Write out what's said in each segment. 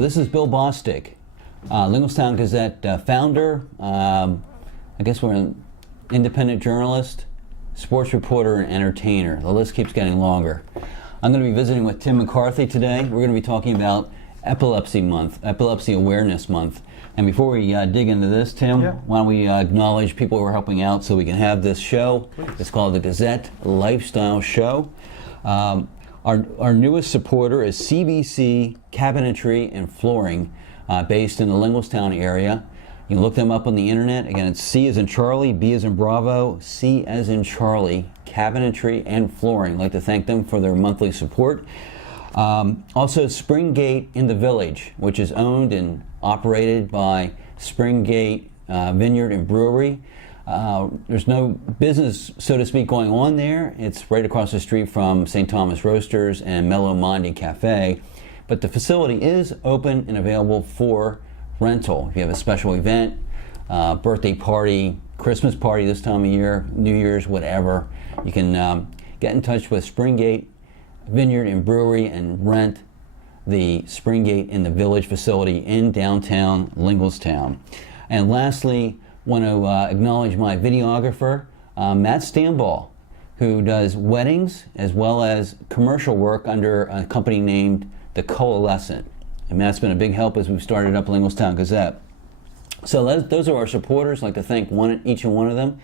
this is Bill Bostic, Lingelstown Gazette founder. I guess we're an independent journalist, sports reporter, and entertainer. The list keeps getting longer. I'm going to be visiting with Tim McCarthy today. We're going to be talking about Epilepsy Month, Epilepsy Awareness Month. And before we dig into this, Tim, why don't we acknowledge people who are helping out so we can have this show. Please. It's called the Gazette Lifestyle Show. Our newest supporter is CBC Cabinetry and Flooring, based in the Lingelstown area. You can look them up on the internet. Again, it's C as in Charlie, B as in Bravo, C as in Charlie, Cabinetry and Flooring. I'd like to thank them for their monthly support. Also, Springgate in the Village, which is owned and operated by Springgate Vineyard and Brewery. There's no business, so to speak, going on there. It's right across the street from St. Thomas Roasters and Mellow Minded Cafe. But the facility is open and available for rental. If you have a special event, birthday party, Christmas party this time of year, New Year's, whatever, you can get in touch with Springgate Vineyard and Brewery and rent the Springgate in the Village facility in downtown Lingelstown. And lastly, want to acknowledge my videographer, Matt Stanball, who does weddings as well as commercial work under a company named The Coalescent. And Matt's been a big help as we've started up Lingelstown Gazette. So those are our supporters. I'd like to thank each and one of them.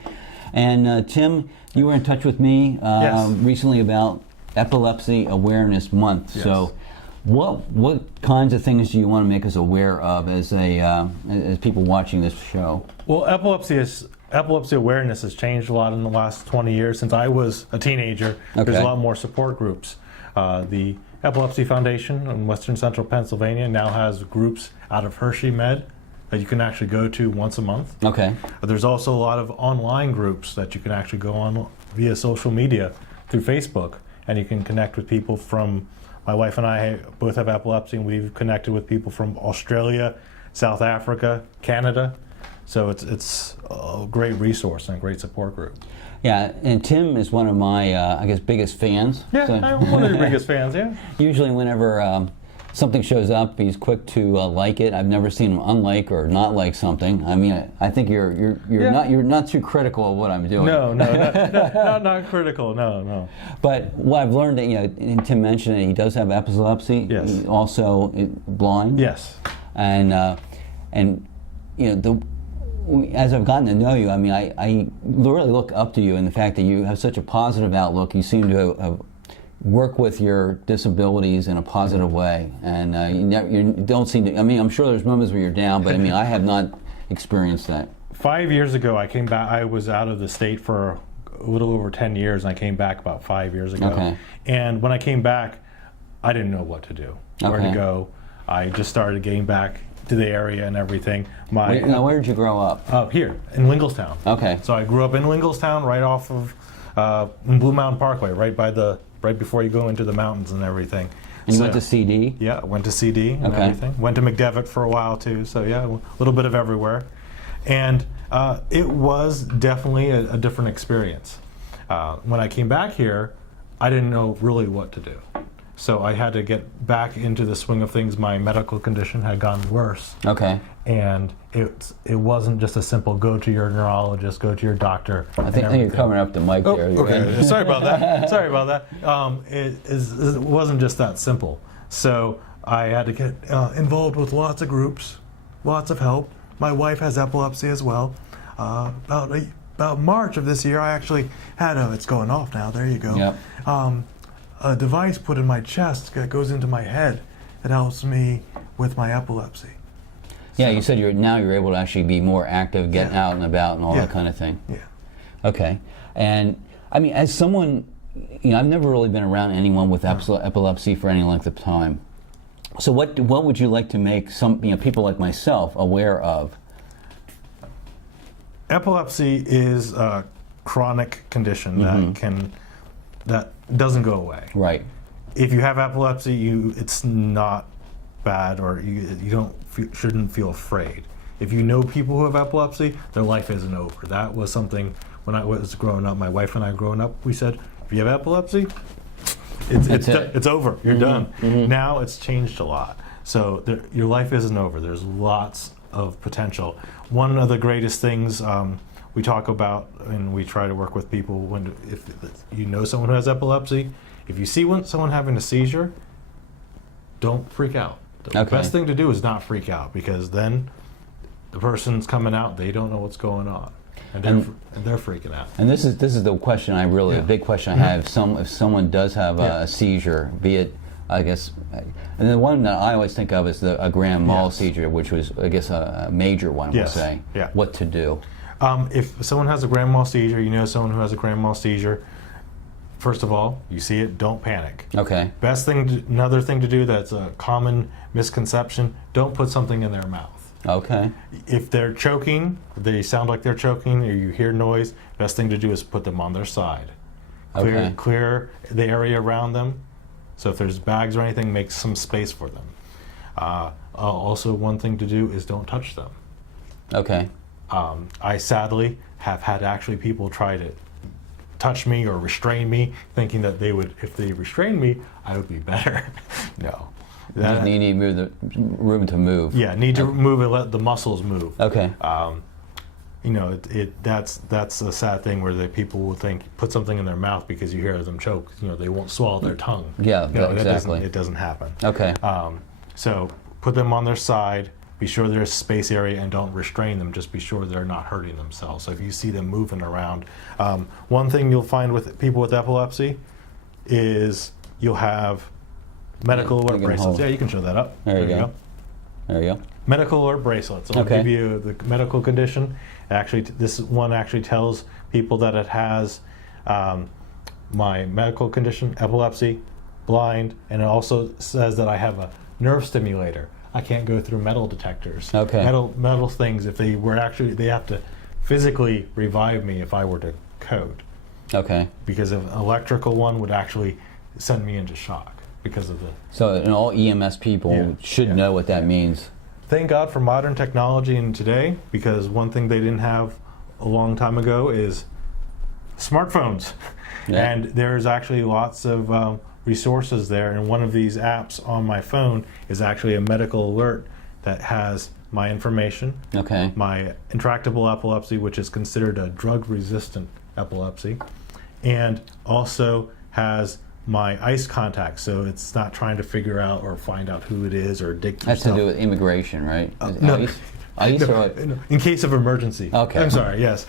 And Tim, you were in touch with me recently about Epilepsy Awareness Month. Yes. So what kinds of things do you want to make us aware of as people watching this show? Well, epilepsy awareness has changed a lot in the last 20 years. Since I was a teenager, there's a lot more support groups. The Epilepsy Foundation in Western Central Pennsylvania now has groups out of Hershey Med that you can actually go to once a month. Okay. There's also a lot of online groups that you can actually go on via social media through Facebook, and you can connect with people from, my wife and I both have epilepsy, and we've connected with people from Australia, South Africa, Canada. So it's a great resource and a great support group. Yeah, and Tim is one of my, I guess, biggest fans. Yeah, so I'm one of your biggest fans, yeah. Usually whenever something shows up, he's quick to like it. I've never seen him unlike or not like something. I mean, I think you're not too critical of what I'm doing. No, not critical, no. But what I've learned, that, and Tim mentioned it, he does have epilepsy. Yes. He's also blind. Yes. And as I've gotten to know you, I mean, I really look up to you in the fact that you have such a positive outlook. You seem to work with your disabilities in a positive way, and you don't seem to. I mean, I'm sure there's moments where you're down, but I mean, I have not experienced that. 5 years ago, I came back. I was out of the state for a little over 10 years, and I came back about 5 years ago. Okay. And when I came back, I didn't know what to do, where to go. I just started getting back to the area and everything. Now, where did you grow up? Here in Lingelstown. Okay. So I grew up in Lingelstown, right off of Blue Mountain Parkway, right before you go into the mountains and everything. And you went to CD? Yeah, went to CD and everything. Went to McDevitt for a while too. So yeah, a little bit of everywhere, and it was definitely a different experience. When I came back here, I didn't know really what to do. So I had to get back into the swing of things. My medical condition had gotten worse. Okay. And it wasn't just a simple go to your neurologist, go to your doctor. I think you're coming up the mic there. Okay. Sorry about that. It wasn't just that simple. So I had to get involved with lots of groups, lots of help. My wife has epilepsy as well. About March of this year, I actually had it's going off now. There you go. Yep. A device put in my chest that goes into my head that helps me with my epilepsy. Yeah, you said you're able to actually be more active, getting out and about and all that kind of thing. Yeah. Okay. And I mean, as someone, I've never really been around anyone with epilepsy for any length of time. So what would you like to make people like myself aware of? Epilepsy is a chronic condition that doesn't go away. Right. If you have epilepsy, it's not bad, or you shouldn't feel afraid. If you know people who have epilepsy, their life isn't over. That was something when I was growing up. My wife and I growing up, we said, if you have epilepsy, it's over. You're done. Now it's changed a lot. So your life isn't over. There's lots of potential. One of the greatest things we talk about, and we try to work with people, if you know someone who has epilepsy, if you see someone having a seizure, don't freak out. The best thing to do is not freak out, because then the person's coming out, they don't know what's going on, and they're freaking out. And this is the question the big question I have. If someone does have a seizure, be it, I guess, and the one that I always think of is a grand mal seizure, which was, I guess, a major one, we'll say. Yeah. What to do? If someone has a grand mal seizure, you know someone who has a grand mal seizure, first of all, you see it, don't panic. Okay. Another thing to do that's a common misconception, don't put something in their mouth. Okay. If they're choking, they sound like they're choking, or you hear noise, best thing to do is put them on their side. Clear the area around them. So if there's bags or anything, make some space for them. Also, one thing to do is don't touch them. Okay. I sadly have had actually people try to touch me or restrain me, thinking that if they restrained me, I would be better. No. You need room to move. Yeah, need to move and let the muscles move. Okay. That's a sad thing where people will think, put something in their mouth because you hear them choke. They won't swallow their tongue. Yeah, no, exactly. It doesn't happen. Okay. So put them on their side. Be sure there's space area, and don't restrain them. Just be sure they're not hurting themselves. So if you see them moving around, one thing you'll find with people with epilepsy is you'll have medical alert bracelets. Yeah, you can show that up. There you go. There you go. Medical alert bracelets. I'll give you the medical condition. Actually, this one actually tells people that it has my medical condition, epilepsy, blind, and it also says that I have a nerve stimulator. I can't go through metal detectors. Okay. Metal things. If they have to physically revive me if I were to code. Okay. Because an electrical one would actually send me into shock because of the. So, and all EMS people should know what that means. Thank God for modern technology in today, because one thing they didn't have a long time ago is smartphones. Yeah. And there's actually lots of resources there, and one of these apps on my phone is actually a medical alert that has my information, my intractable epilepsy, which is considered a drug-resistant epilepsy, and also has my ICE contact, so it's not trying to figure out or find out who it is or dig through That's stuff. to do with immigration, right? No. ICE No, or in case of emergency. Okay. I'm sorry, yes.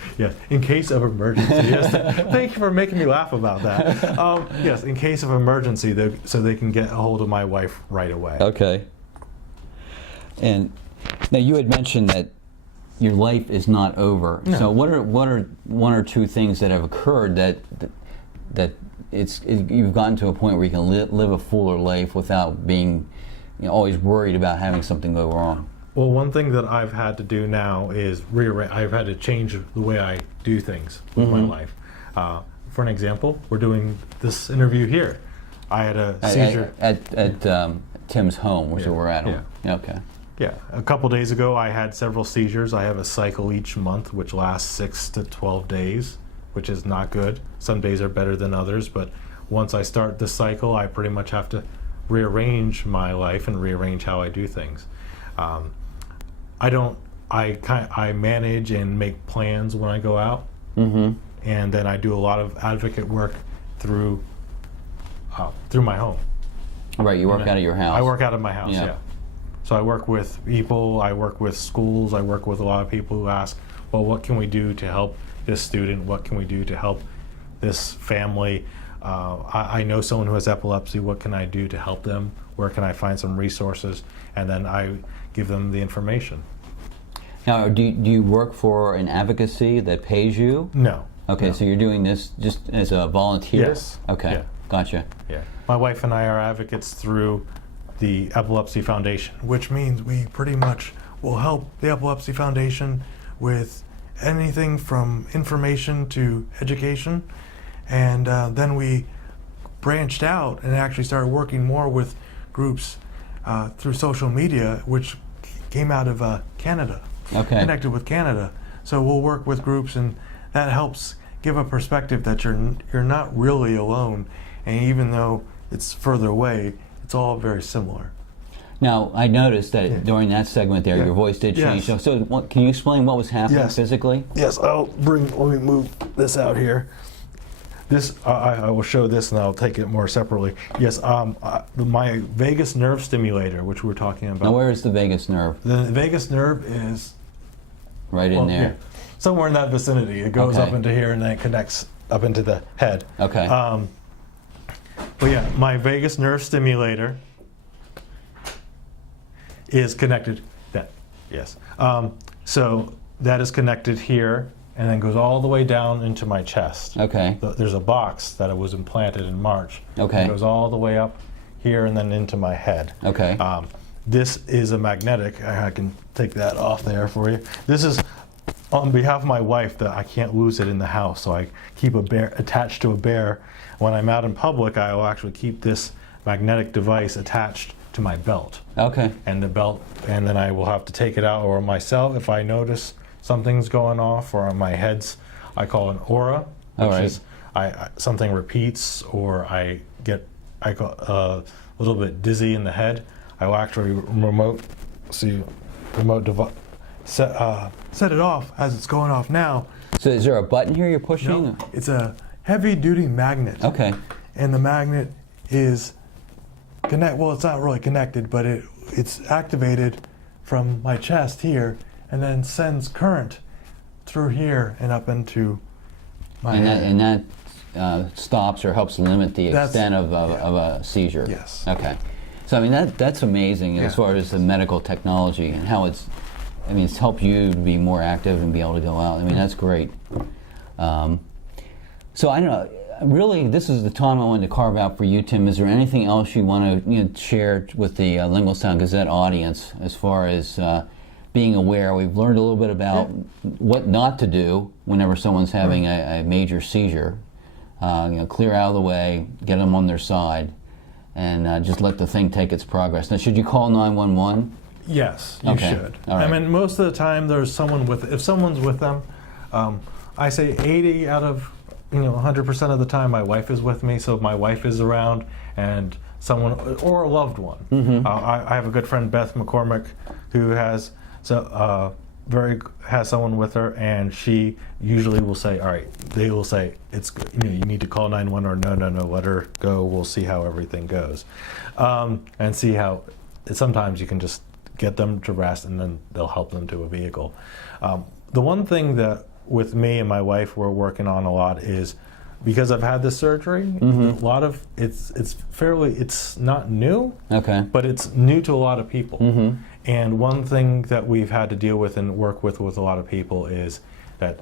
In case of emergency. Yes. Thank you for making me laugh about that. Yes, in case of emergency, so they can get a hold of my wife right away. Okay. And now you had mentioned that your life is not over. No. So what are one or two things that have occurred that you've gotten to a point where you can live a fuller life without being always worried about having something go wrong? Well, one thing that I've had to do now is I've had to change the way I do things with my life. For an example, we're doing this interview here. I had a seizure at Tim's home, which is where we're at. Yeah. Okay. Yeah, a couple days ago I had several seizures. I have a cycle each month, which lasts 6 to 12 days, which is not good. Some days are better than others, but once I start the cycle, I pretty much have to rearrange my life and rearrange how I do things. I manage and make plans when I go out, and then I do a lot of advocate work through my home. Right, you work out of your house. I work out of my house, yeah. So I work with people, I work with schools, I work with a lot of people who ask, well, what can we do to help this student? What can we do to help this family? I know someone who has epilepsy. What can I do to help them? Where can I find some resources? And then I give them the information. Now, do you work for an advocacy that pays you? No. Okay, no. So you're doing this just as a volunteer? Yes. Okay, yeah. Gotcha. Yeah. My wife and I are advocates through the Epilepsy Foundation, which means we pretty much will help the Epilepsy Foundation with anything from information to education. And then we branched out and actually started working more with groups through social media, which came out of Canada. Okay. Connected with Canada. So we'll work with groups, and that helps give a perspective that you're not really alone. And even though it's further away, it's all very similar. Now, I noticed that during that segment there, your voice did change. Yes. So can you explain what was happening physically? Yes, let me move this out here. This, I will show this and I'll take it more separately. Yes, my vagus nerve stimulator, which we were talking about. Now, where is the vagus nerve? The vagus nerve is right in there. Yeah, somewhere in that vicinity. It goes up into here and then it connects up into the head. Okay. But yeah, my vagus nerve stimulator is connected. So that is connected here and then goes all the way down into my chest. Okay. There's a box that was implanted in March. Okay. It goes all the way up here and then into my head. Okay. This is a magnetic. I can take that off there for you. This is on behalf of my wife that I can't lose it in the house, so I keep a bear attached to a bear. When I'm out in public, I will actually keep this magnetic device attached to my belt. Okay. And the belt, and then I will have to take it out, or myself, if I notice something's going off, or on my head's, I call an aura, which is something repeats, or I get a little bit dizzy in the head. I will actually remote device. Set it off as it's going off now. So is there a button here you're pushing? No, it's a heavy-duty magnet. Okay. And the magnet is well, it's not really connected, but it's activated from my chest here, and then sends current through here and up into my head. And that stops or helps limit the extent of a seizure. Yes. Okay. So I mean that's amazing as far as the medical technology and how it's helped you to be more active and be able to go out. I mean, that's great. So I don't know. Really, this is the time I wanted to carve out for you, Tim. Is there anything else you want to share with the Lingelstown Gazette audience as far as being aware? We've learned a little bit about what not to do whenever someone's having a major seizure. Clear out of the way, get them on their side, and just let the thing take its progress. Now, should you call 911? Yes, you should. All right. I mean, most of the time there's someone if someone's with them, I say 80 out of 100% of the time my wife is with me, so if my wife is around and someone or a loved one. Mm-hmm. I have a good friend, Beth McCormick, who has someone with her, and she usually will say, all right, they will say, it's you need to call 911, or no, let her go, we'll see how everything goes. And see how, sometimes you can just get them to rest and then they'll help them to a vehicle. The one thing that with me and my wife we're working on a lot is, because I've had this surgery, a lot of it's not new, but it's new to a lot of people. And one thing that we've had to deal with and work with a lot of people is that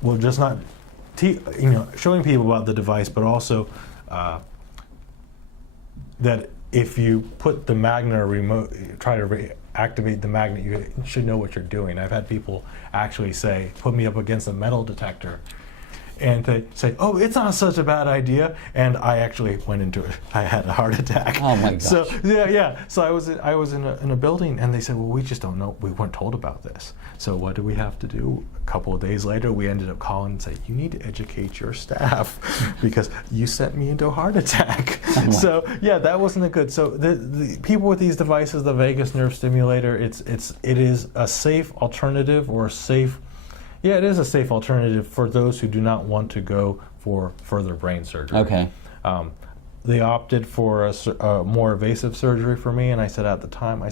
we're just not showing people about the device, but also that if you put the magnet or remote, try to activate the magnet, you should know what you're doing. I've had people actually say, put me up against a metal detector, and they say, oh, it's not such a bad idea, and I actually went into it. I had a heart attack. Oh my gosh. So so I was in a building, and they said, well, we just don't know, we weren't told about this. So what do we have to do? A couple of days later, we ended up calling and saying, you need to educate your staff because you sent me into a heart attack. So that wasn't a good. So the people with these devices, the vagus nerve stimulator, it is a safe alternative, or safe. Yeah, it is a safe alternative for those who do not want to go for further brain surgery. Okay. They opted for a more invasive surgery for me, and I said at the time,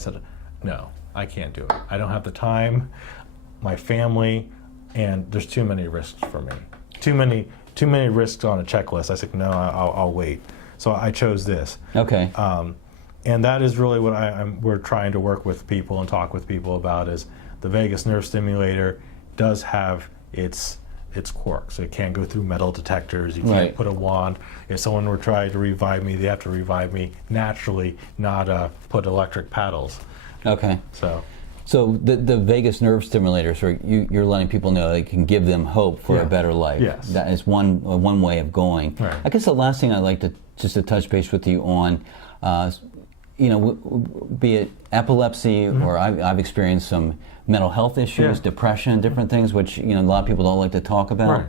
no, I can't do it. I don't have the time, my family, and there's too many risks for me. Too many risks on a checklist. I said, no, I'll wait. So I chose this. Okay. And that is really what we're trying to work with people and talk with people about, is the vagus nerve stimulator does have its quirks. It can't go through metal detectors. You can't put a wand. If someone were trying to revive me, they have to revive me naturally, not put electric paddles. Okay. So the vagus nerve stimulators, you're letting people know they can give them hope for a better life. Yes. That is one way of going. Right. I guess the last thing I'd like to touch base with you on, be it epilepsy, or I've experienced some mental health issues, depression, different things, which a lot of people don't like to talk about.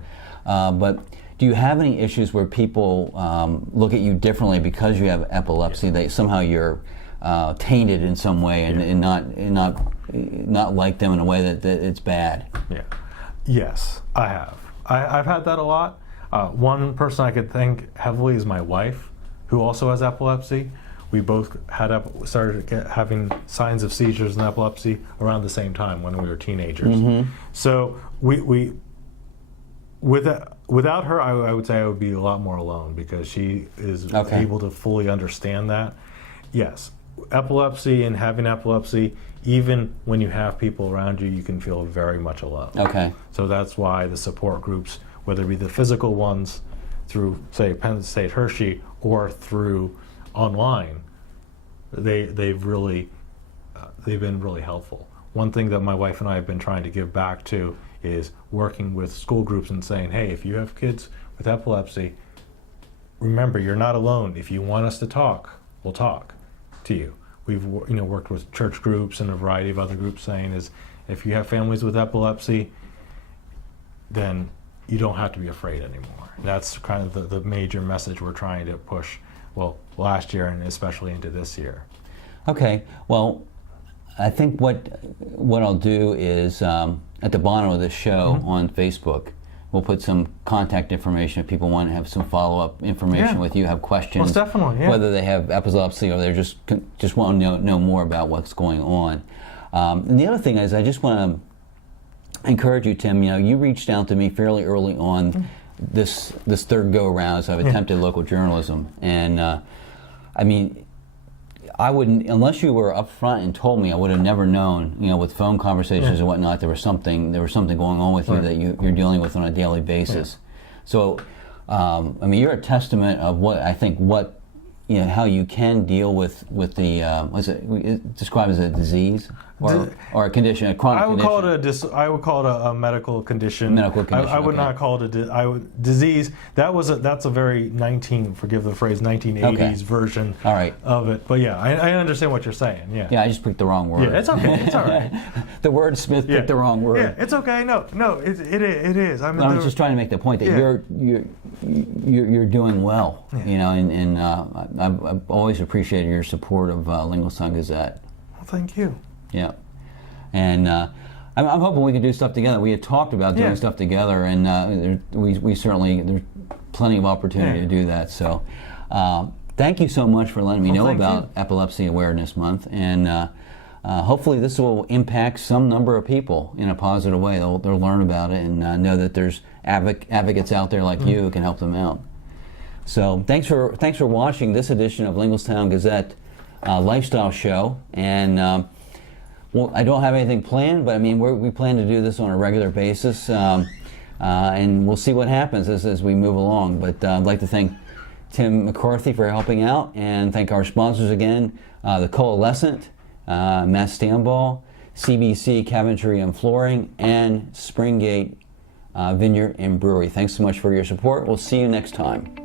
Right. But do you have any issues where people look at you differently because you have epilepsy? Somehow you're tainted in some way and not like them in a way that it's bad. Yeah. Yes, I have. I've had that a lot. One person I could think heavily is my wife, who also has epilepsy. We both started having signs of seizures and epilepsy around the same time when we were teenagers. Mm-hmm. So without her, I would say I would be a lot more alone, because she is able to fully understand that. Yes, epilepsy and having epilepsy, even when you have people around you, you can feel very much alone. Okay. So that's why the support groups, whether it be the physical ones through, say, Penn State Hershey, or through online, they've been really helpful. One thing that my wife and I have been trying to give back to is working with school groups and saying, hey, if you have kids with epilepsy, remember, you're not alone. If you want us to talk, we'll talk to you. We've worked with church groups and a variety of other groups saying is, if you have families with epilepsy, then you don't have to be afraid anymore. That's kind of the major message we're trying to push, well, last year and especially into this year. Okay, well, I think what I'll do is at the bottom of this show on Facebook, we'll put some contact information if people want to have some follow-up information with you, have questions. Most definitely, whether they have epilepsy or they just want to know more about what's going on. And the other thing is, I just want to encourage you, Tim. You reached out to me fairly early on this third go-around as I've attempted local journalism, and I mean, I wouldn't, unless you were up front and told me, I would have never known, with phone conversations and whatnot, there was something going on with you that you're dealing with on a daily basis. So, I mean, you're a testament of how you can deal with the, what's it described as a disease or a condition, a chronic condition? I would call it a medical condition. Medical condition. I would not call it a disease. That's a very 1980s version of it. But yeah, I understand what you're saying. Yeah. Yeah, I just picked the wrong word. Yeah, it's okay. It's all right. The wordsmith picked the wrong word. Yeah, it's okay. No, it is. I was just trying to make the point that you're doing well. Yeah. And I've always appreciated your support of Lincolnstown Gazette. Well, thank you. Yeah, and I'm hoping we can do stuff together. We had talked about doing stuff together, and we certainly, there's plenty of opportunity to do that. So thank you so much for letting me know about Epilepsy Awareness Month, and hopefully this will impact some number of people in a positive way. They'll learn about it and know that there's advocates out there like you who can help them out. So thanks for watching this edition of Lincolnstown Gazette Lifestyle Show, and well, I don't have anything planned, but I mean, we plan to do this on a regular basis, and we'll see what happens as we move along. But I'd like to thank Tim McCarthy for helping out, and thank our sponsors again, the Coalescent, Mass Standball, CBC Cabinetry and Flooring, and Springgate Vineyard and Brewery. Thanks so much for your support. We'll see you next time.